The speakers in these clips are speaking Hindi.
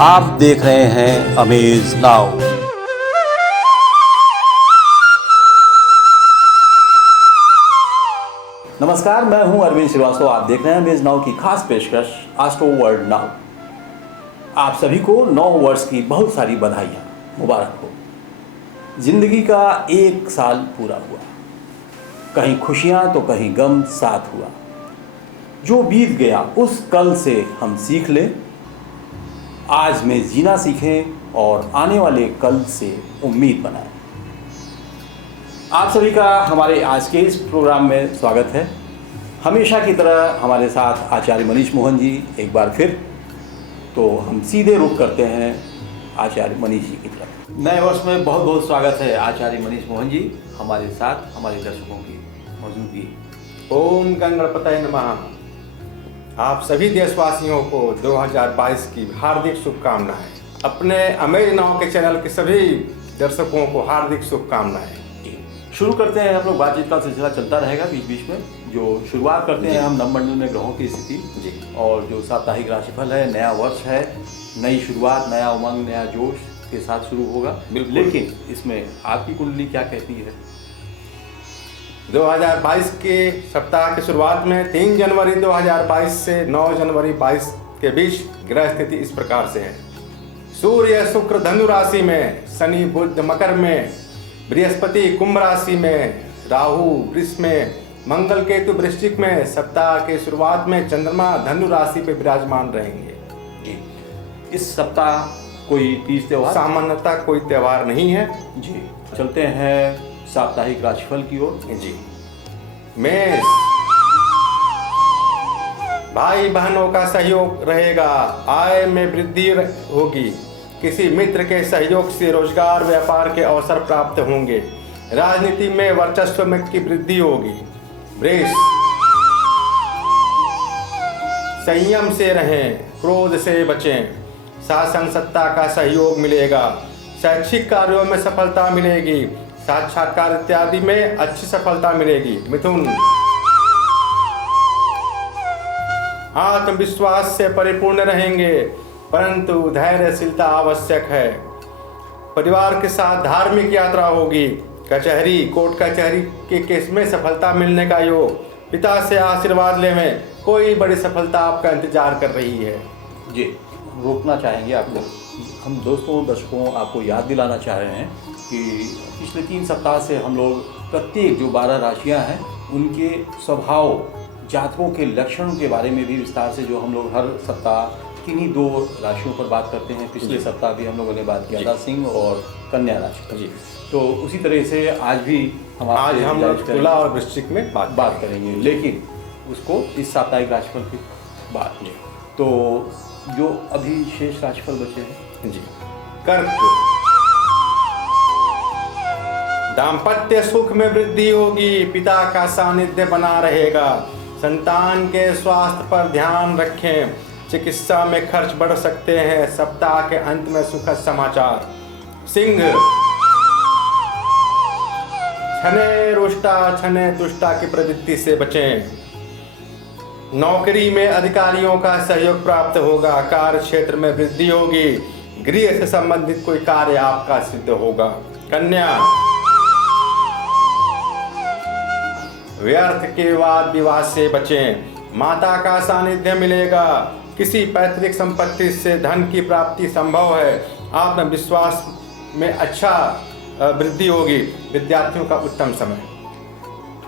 आप देख रहे हैं अमेज नाउ। नमस्कार, मैं हूं अरविंद श्रीवास्तव। आप देख रहे हैं अमेज नाउ की खास पेशकश एस्ट्रो वर्ल्ड नाउ। आप सभी को 9 वर्ष की बहुत सारी बधाइयाँ, मुबारक हो। जिंदगी का 1 साल पूरा हुआ, कहीं खुशियाँ तो कहीं गम साथ हुआ। जो बीत गया उस कल से हम सीख लें, आज में जीना सीखें और आने वाले कल से उम्मीद बनाएं। आप सभी का हमारे आज के इस प्रोग्राम में स्वागत है। हमेशा की तरह हमारे साथ आचार्य मनीष मोहन जी एक बार फिर। तो हम सीधे रुख करते हैं आचार्य मनीष जी की तरफ। नए वर्ष में बहुत बहुत स्वागत है आचार्य मनीष मोहन जी हमारे साथ, हमारे दर्शकों की मौजूदगी। ओम गणपतये नमः। आप सभी देशवासियों को 2022 की हार्दिक शुभकामनाएं। अपने अमेज नाउ के चैनल के सभी दर्शकों को हार्दिक शुभकामनाएं। शुरू करते हैं, हम लोग बातचीत का सिलसिला चलता रहेगा बीच बीच में। जो शुरुआत करते हैं हम नवमंडल में ग्रहों की स्थिति जी, और जो साप्ताहिक राशिफल है, नया वर्ष है, नई शुरुआत, नया उमंग, नया जोश के साथ शुरू होगा। लेकिन इसमें आपकी कुंडली क्या कहती है? 2022 के सप्ताह की शुरुआत में 3 जनवरी 2022 से 9 जनवरी 22 के बीच ग्रह स्थिति इस प्रकार से है। सूर्य शुक्र धनु राशि में, शनि बुध मकर में, बृहस्पति कुंभ राशि में, राहु वृष में, मंगल केतु वृश्चिक में। सप्ताह के शुरुआत में चंद्रमा धनु राशि पे विराजमान रहेंगे। जी, इस सप्ताह कोई तीज त्योहार? सामान्यतः कोई त्योहार नहीं है। जी, चलते हैं साप्ताहिक राशिफल की ओर। जी, मेष, भाई बहनों का सहयोग रहेगा, आय में वृद्धि होगी, किसी मित्र के सहयोग से रोजगार व्यापार के अवसर प्राप्त होंगे, राजनीति में वर्चस्व में की वृद्धि होगी। वृष, संयम से रहें, क्रोध से बचें, शासन सत्ता का सहयोग मिलेगा, शैक्षिक कार्यों में सफलता मिलेगी, साक्षात्कार इत्यादि में अच्छी सफलता मिलेगी। मिथुन, आत्मविश्वास से परिपूर्ण रहेंगे, परंतु धैर्यशीलता आवश्यक है। परिवार के साथ धार्मिक यात्रा होगी, कचहरी कोर्ट कचहरी के केस में सफलता मिलने का योग, पिता से आशीर्वाद लेवें, कोई बड़ी सफलता आपका इंतजार कर रही है। जी, रोकना चाहेंगे आपको। हम दोस्तों दर्शकों आपको याद दिलाना चाह रहे हैं कि पिछले 3 सप्ताह से हम लोग प्रत्येक जो 12 राशियां हैं उनके स्वभाव, जातकों के लक्षणों के बारे में भी विस्तार से जो हम लोग हर सप्ताह किन्हीं 2 राशियों पर बात करते हैं। पिछले सप्ताह भी हम लोगों ने बात किया था सिंह और कन्या राशि पर। जी, तो उसी तरह से आज भी हम लोग तुला और वृश्चिक में बात करेंगे, लेकिन उसको इस साप्ताहिक राशिफल की बात। तो जो अभी शेष राशिफल बचे हैं। जी, कर्क, दाम्पत्य सुख में वृद्धि होगी, पिता का सानिध्य बना रहेगा, संतान के स्वास्थ्य पर ध्यान रखें, चिकित्सा में खर्च बढ़ सकते हैं, सप्ताह के अंत में सुखद समाचार। सिंह, छने रुष्टा छने दुष्टा की प्रवृत्ति से बचें, नौकरी में अधिकारियों का सहयोग प्राप्त होगा, कार्य क्षेत्र में वृद्धि होगी, गृह से संबंधित कोई कार्य आपका सिद्ध होगा। कन्या, व्यर्थ के वाद विवाद से बचें, माता का सानिध्य मिलेगा, किसी पैतृक संपत्ति से धन की प्राप्ति संभव है, आत्मविश्वास में अच्छा वृद्धि होगी, विद्यार्थियों का उत्तम समय।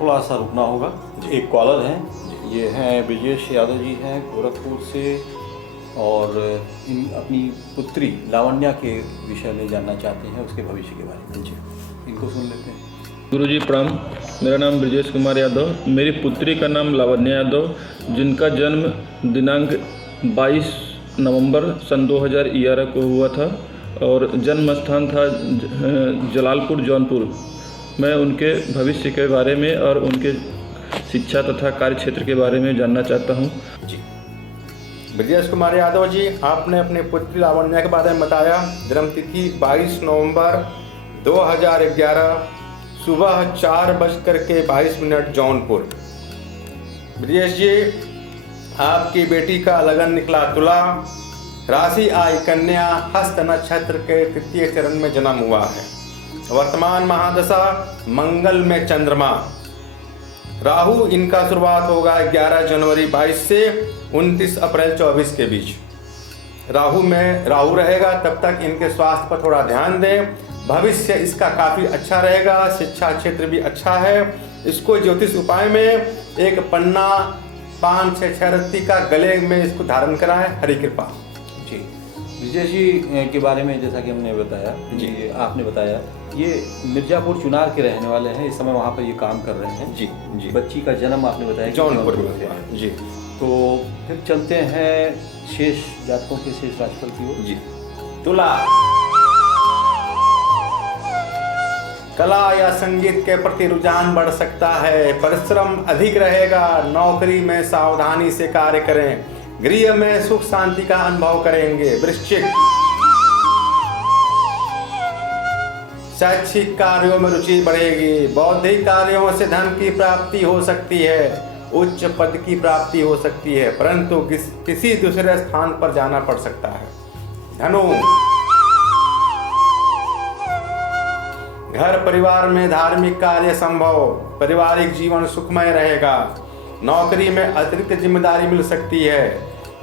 थोड़ा सा रुकना होगा। एक कॉलर है, ये हैं ब्रिजेश यादव जी हैं गोरखपुर से, और इन अपनी पुत्री लावण्या के विषय में जानना चाहते हैं, उसके भविष्य के बारे में। जी, इनको सुन लेते हैं। गुरुजी प्रणाम, मेरा नाम ब्रिजेश कुमार यादव, मेरी पुत्री का नाम लावण्या यादव, जिनका जन्म दिनांक 22 नवंबर सन 2011 को हुआ था और जन्म स्थान था जलालपुर जौनपुर। मैं उनके भविष्य के बारे में और उनके शिक्षा तथा कार्य क्षेत्र के बारे में जानना चाहता हूँ। जी, ब्रिजेश कुमार यादव जी, आपने अपने पुत्री लावण्या के बारे में बताया। जन्म तिथि 22 नवंबर 2011, सुबह 4:22 जौनपुर। ब्रिजेश जी, आपकी बेटी का लगन निकला तुला, राशि आई कन्या, हस्त नक्षत्र के तृतीय चरण में जन्म हुआ है। वर्तमान महादशा मंगल में चंद्रमा। राहु इनका शुरुआत होगा 11 जनवरी 22 से 29 अप्रैल 24 के बीच। राहु रहेगा, तब तक इनके स्वास्थ्य पर थोड़ा ध्यान दें। भविष्य इसका काफ़ी अच्छा रहेगा, शिक्षा क्षेत्र भी अच्छा है। इसको ज्योतिष उपाय में एक पन्ना 5-6 रत्ती का गले में इसको धारण कराएं। हरि कृपा। जी, विजय जी के बारे में जैसा कि हमने बताया जी, आपने बताया ये मिर्जापुर चुनार के रहने वाले हैं, इस समय वहाँ पर ये काम कर रहे हैं। जी जी। बच्ची का जन्म आपने बताया जौनपुर में। जी। तो फिर चलते हैं शेष जातकों के शेष राशिफल की ओर। जी। तुला, कला या संगीत के प्रति रुझान बढ़ सकता है, परिश्रम अधिक रहेगा। नौकरी में सावधानी से कार्य करें, गृह में सुख शांति का अनुभव करेंगे। वृश्चिक, शैक्षिक कार्यों में रुचि बढ़ेगी, बौद्धिक कार्यों से धन की प्राप्ति हो सकती है, उच्च पद की प्राप्ति हो सकती है, परंतु किसी दूसरे स्थान पर जाना पड़ सकता है। धनु, घर परिवार में धार्मिक कार्य संभव, पारिवारिक जीवन सुखमय रहेगा। नौकरी में अतिरिक्त जिम्मेदारी मिल सकती है,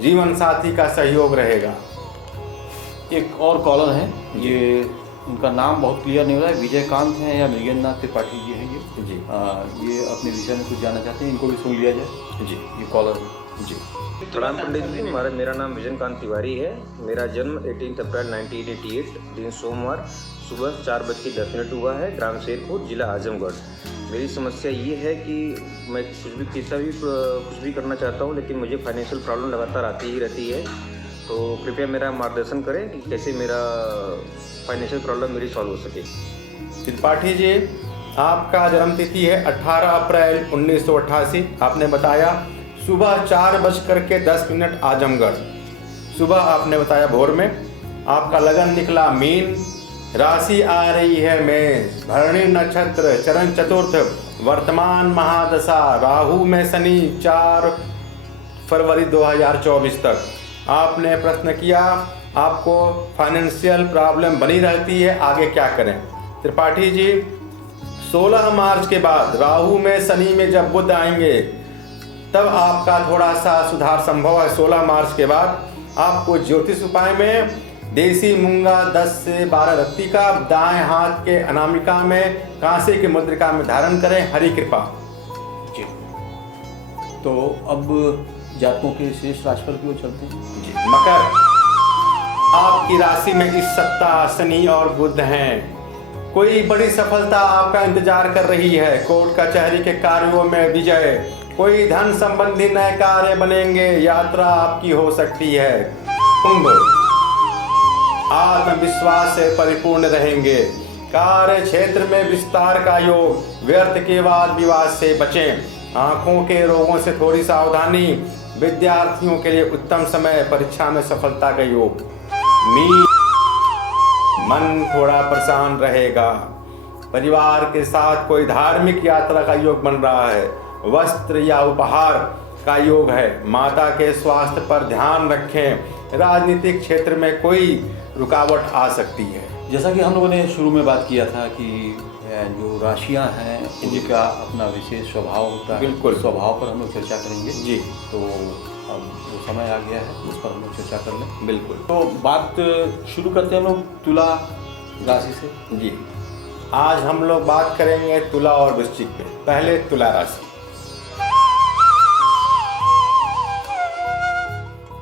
जीवन साथी का सहयोग रहेगा। एक और कॉलर है, ये उनका नाम बहुत क्लियर नहीं हो रहा है, विजयकांत हैं या मृगेंद्रनाथ त्रिपाठी जी हैं ये जी। ये अपने विषय में कुछ जानना चाहते हैं, इनको भी सुन लिया जाए। जी, ये कॉलर जी। प्रणाम पंडित जी, मेरा नाम विजयकांत तिवारी है। मेरा जन्म 18 अप्रैल 1988 दिन सोमवार सुबह 4:10 हुआ है, ग्राम शेरपुर, जिला आजमगढ़। मेरी समस्या ये है कि मैं कुछ भी करना चाहता हूँ, लेकिन मुझे फाइनेंशियल प्रॉब्लम लगातार आती ही रहती है। तो कृपया मेरा मार्गदर्शन करें कि कैसे मेरा फाइनेंशियल प्रॉब्लम मेरी सॉल्व हो सके। त्रिपाठी जी, आपका जन्म तिथि है 18 अप्रैल 1988। आपने बताया सुबह 4:10 आजमगढ़। सुबह आपने बताया भोर में। आपका लगन निकला मीन, राशि आ रही है मेष, भरणी नक्षत्र, चरण चतुर्थ, वर्तमान महादशा राहु में शनि 4 फरवरी 2024 तक। आपने प्रश्न किया आपको फाइनेंशियल प्रॉब्लम बनी रहती है, आगे क्या करें। त्रिपाठी जी, 16 मार्च के बाद राहु में शनि में जब बुध आएंगे तब आपका थोड़ा सा सुधार संभव है। 16 मार्च के बाद आपको ज्योतिष उपाय में देसी मूंगा 10 से 12 रत्ती का दाएं हाथ के अनामिका में कांसे की मुद्रिका में धारण करें। हरि कृपा। जी, तो अब जातकों के शेष राशिफल की ओर चलते हैं। जी। मकर, आपकी राशि में इस सप्ताह शनि और बुध हैं। कोई बड़ी सफलता आपका इंतजार कर रही है, कोर्ट कचहरी के कार्यों में विजय, कोई धन संबंधी नए कार्य बनेंगे, यात्रा आपकी हो सकती है। कुंभ, आत्मविश्वास से परिपूर्ण रहेंगे, कार्य क्षेत्र में विस्तार का योग, व्यर्थ के वाद विवाद से बचें, आंखों के रोगों से थोड़ी सावधानी, विद्यार्थियों के लिए उत्तम समय, परीक्षा में सफलता का योग। मीन, मन थोड़ा परेशान रहेगा, परिवार के साथ कोई धार्मिक यात्रा का योग बन रहा है, वस्त्र या उपहार का योग है, माता के स्वास्थ्य पर ध्यान रखें, राजनीतिक क्षेत्र में कोई रुकावट आ सकती है। जैसा कि हम लोगों ने शुरू में बात किया था कि जो राशियां हैं उनका अपना विशेष स्वभाव होता है, बिल्कुल, स्वभाव पर हम लोग चर्चा करेंगे। जी, तो अब वो समय आ गया है, उस पर हम लोग चर्चा कर लें। बिल्कुल। तो बात शुरू करते हैं हम लोग तुला राशि से। जी, आज हम लोग बात करेंगे तुला और वृश्चिक पे। पहले तुला राशि।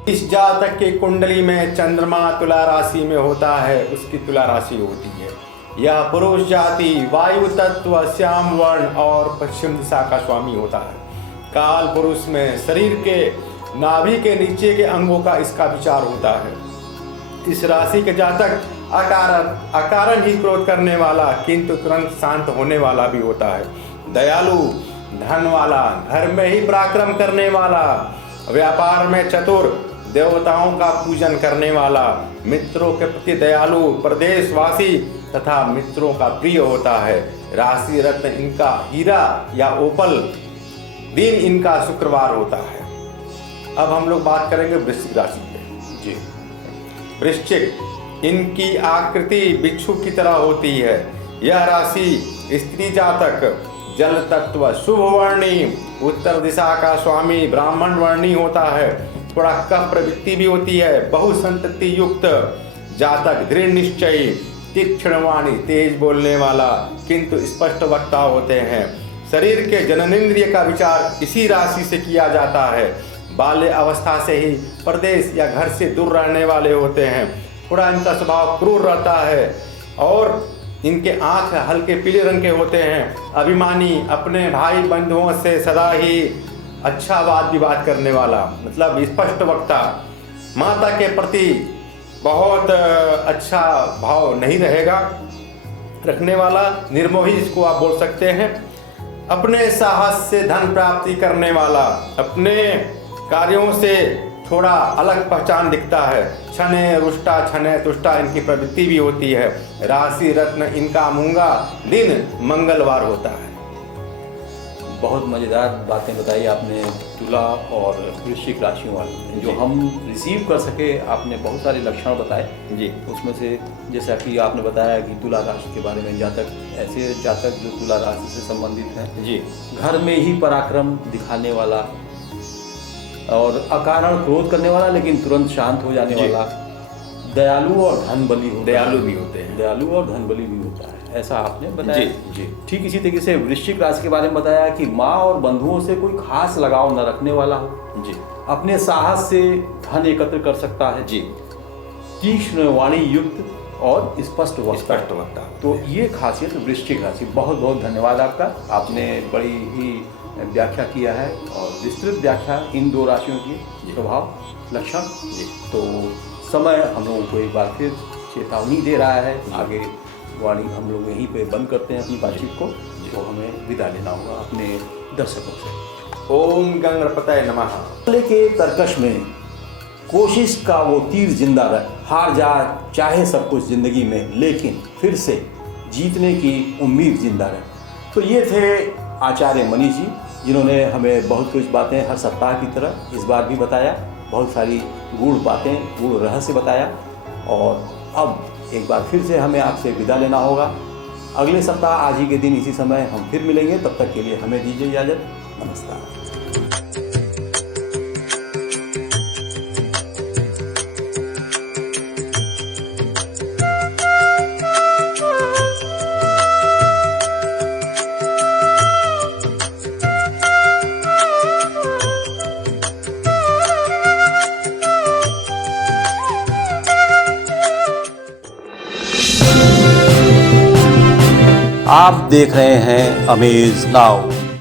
इस जातक की कुंडली में चंद्रमा तुला राशि में होता है, उसकी तुला राशि होती है। यह पुरुष जाति, वायु तत्व, श्याम वर्ण और पश्चिम दिशा का स्वामी होता है। काल पुरुष में शरीर के नाभि के नीचे के अंगों का इसका विचार होता है। इस राशि के जातक अकारण ही क्रोध करने वाला किंतु तुरंत शांत होने वाला भी होता है। दयालु, धन वाला, घर में ही पराक्रम करने वाला, व्यापार में चतुर, देवताओं का पूजन करने वाला, मित्रों के प्रति दयालु, प्रदेशवासी तथा मित्रों का प्रिय होता है। राशि रत्न इनका हीरा या ओपल, दिन इनका शुक्रवार होता है। अब हम लोग बात करेंगे वृश्चिक राशि पे। जी, वृश्चिक, इनकी आकृति बिच्छू की तरह होती है। यह राशि स्त्री जातक जल तत्व, शुभ वर्णी, उत्तर दिशा का स्वामी ब्राह्मण वर्णी होता है। थोड़ा कफ प्रवृत्ति भी होती है। बहुसंतति युक्त जातक, दृढ़ निश्चयी, तीक्ष्ण वाणी, तेज बोलने वाला किंतु स्पष्ट वक्ता होते हैं। शरीर के जननेंद्रिय का विचार इसी राशि से किया जाता है। बाल्य अवस्था से ही प्रदेश या घर से दूर रहने वाले होते हैं। थोड़ा इनका स्वभाव क्रूर रहता है और इनके आँख हल्के पीले रंग के होते हैं। अभिमानी, अपने भाई बंधुओं से सदा ही अच्छा वाद विवाद करने वाला, मतलब स्पष्ट वक्ता। माता के प्रति बहुत अच्छा भाव नहीं रहेगा रखने वाला, निर्मोही इसको आप बोल सकते हैं। अपने साहस से धन प्राप्ति करने वाला, अपने कार्यों से थोड़ा अलग पहचान दिखता है। छने रुष्टा, छने तुष्टा इनकी प्रवृत्ति भी होती है। राशि रत्न इनका मूंगा, दिन मंगलवार होता है। बहुत मज़ेदार बातें बताई आपने तुला और वृश्चिक राशियों वाली, जो हम रिसीव कर सके। आपने बहुत सारे लक्षण बताए जी। उसमें से जैसा कि आपने बताया कि तुला राशि के बारे में, जातक ऐसे जातक जो तुला राशि से संबंधित हैं जी, घर में ही पराक्रम दिखाने वाला और अकारण क्रोध करने वाला लेकिन तुरंत शांत हो जाने वाला, दयालु और धन बली होता है। दयालु भी होते हैं। दयालु और धन बली भी होता है, ऐसा आपने बताया। जी। ठीक इसी तरीके से वृश्चिक राशि के बारे में बताया कि माँ और बंधुओं से कोई खास लगाव न रखने वाला हो। जी। अपने साहस से धन एकत्र कर सकता है। जी। तीक्ष्ण वाणी युक्त और स्पष्ट वक्ता। तो ये खासियत वृश्चिक राशि। बहुत बहुत धन्यवाद आपका, आपने बड़ी ही व्याख्या किया है और विस्तृत व्याख्या इन दो राशियों की प्रभाव लक्षण। तो समय हम लोगों को एक बार फिर चेतावनी दे रहा है। आगे वाणी हम लोग यहीं पे बंद करते हैं अपनी बातचीत को, तो हमें विदा लेना होगा अपने दर्शकों से। ओम गंगणपतये नमः। पहले के तर्कश में कोशिश का वो तीर जिंदा रहे, हार जा चाहे सब कुछ जिंदगी में, लेकिन फिर से जीतने की उम्मीद जिंदा रहे। तो ये थे आचार्य मनीष जी, जिन्होंने हमें बहुत कुछ बातें हर सप्ताह की तरह इस बार भी बताया। बहुत सारी गूढ़ बातें, गूढ़ रहस्य बताया। और अब एक बार फिर से हमें आपसे विदा लेना होगा। अगले सप्ताह आज ही के दिन इसी समय हम फिर मिलेंगे। तब तक के लिए हमें दीजिए इजाज़त। नमस्कार। आप देख रहे हैं अमेज नाउ।